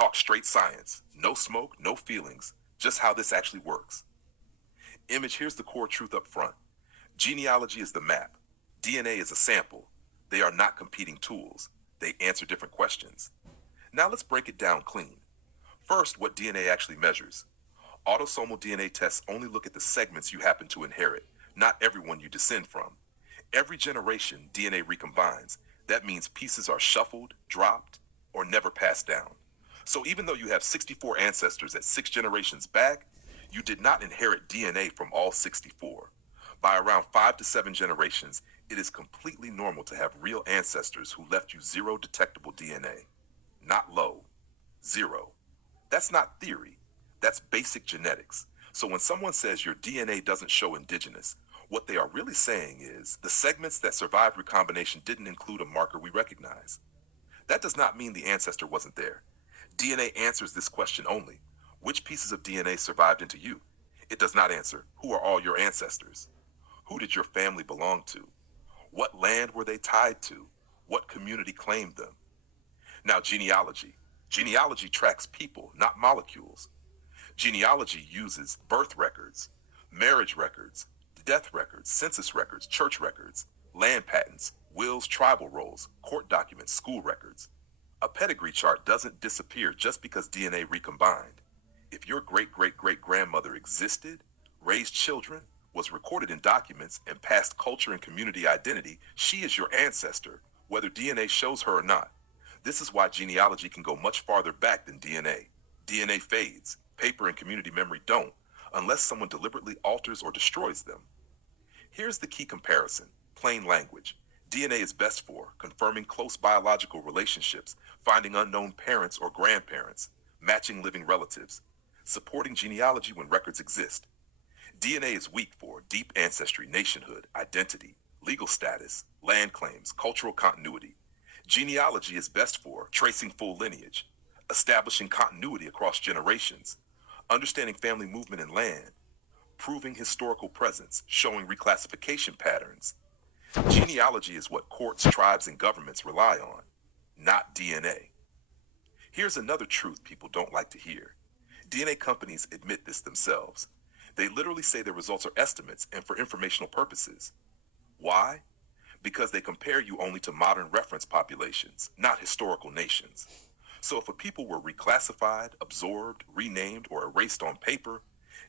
talk straight science. No smoke, no feelings. Just how this actually works. Image, here's the core truth up front. Genealogy is the map. DNA is a sample. They are not competing tools. They answer different questions. Now let's break it down clean. First, what DNA actually measures. Autosomal DNA tests only look at the segments you happen to inherit, not everyone you descend from. Every generation, DNA recombines. That means pieces are shuffled, dropped, or never passed down. So even though you have 64 ancestors at 6 generations back, you did not inherit DNA from all 64. By around 5 to 7 generations, it is completely normal to have real ancestors who left you zero detectable DNA. Not low, zero. That's not theory. That's basic genetics. So when someone says your DNA doesn't show indigenous, what they are really saying is the segments that survived recombination didn't include a marker we recognize. That does not mean the ancestor wasn't there. DNA answers this question only. Which pieces of DNA survived into you? It does not answer, who are all your ancestors? Who did your family belong to? What land were they tied to? What community claimed them? Now, genealogy. Genealogy tracks people, not molecules. Genealogy uses birth records, marriage records, death records, census records, church records, land patents, wills, tribal rolls, court documents, school records. A pedigree chart doesn't disappear just because DNA recombined. If your great-great-great-grandmother existed, raised children, was recorded in documents, and passed culture and community identity, she is your ancestor, whether DNA shows her or not. This is why genealogy can go much farther back than DNA. DNA fades, paper and community memory don't, unless someone deliberately alters or destroys them. Here's the key comparison, plain language. DNA is best for confirming close biological relationships, finding unknown parents or grandparents, matching living relatives, supporting genealogy when records exist. DNA is weak for deep ancestry, nationhood, identity, legal status, land claims, cultural continuity. Genealogy is best for tracing full lineage, establishing continuity across generations, understanding family movement and land, proving historical presence, showing reclassification patterns. Genealogy is what courts, tribes, and governments rely on, not DNA. Here's another truth people don't like to hear. DNA companies admit this themselves. They literally say their results are estimates and for informational purposes. Why? Because they compare you only to modern reference populations, not historical nations. So if a people were reclassified, absorbed, renamed, or erased on paper,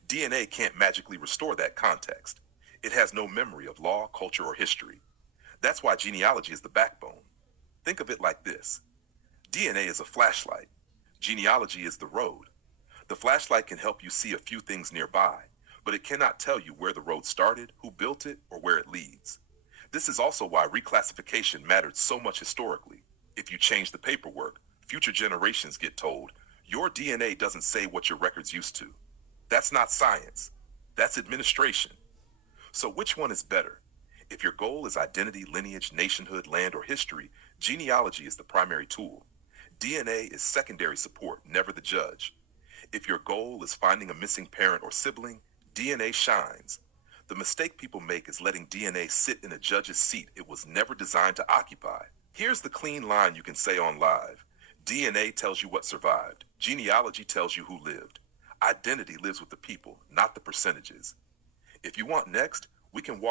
DNA can't magically restore that context. It has no memory of law, culture, or history. That's why genealogy is the backbone. Think of it like this. DNA is a flashlight. Genealogy is the road. The flashlight can help you see a few things nearby, but it cannot tell you where the road started, who built it, or where it leads. This is also why reclassification mattered so much historically. If you change the paperwork, future generations get told, your DNA doesn't say what your records used to. That's not science. That's administration. So which one is better? If your goal is identity, lineage, nationhood, land, or history, genealogy is the primary tool. DNA is secondary support, never the judge. If your goal is finding a missing parent or sibling, DNA shines. The mistake people make is letting DNA sit in a judge's seat it was never designed to occupy. Here's the clean line you can say on live. DNA tells you what survived. Genealogy tells you who lived. Identity lives with the people, not the percentages. If you want next, we can walk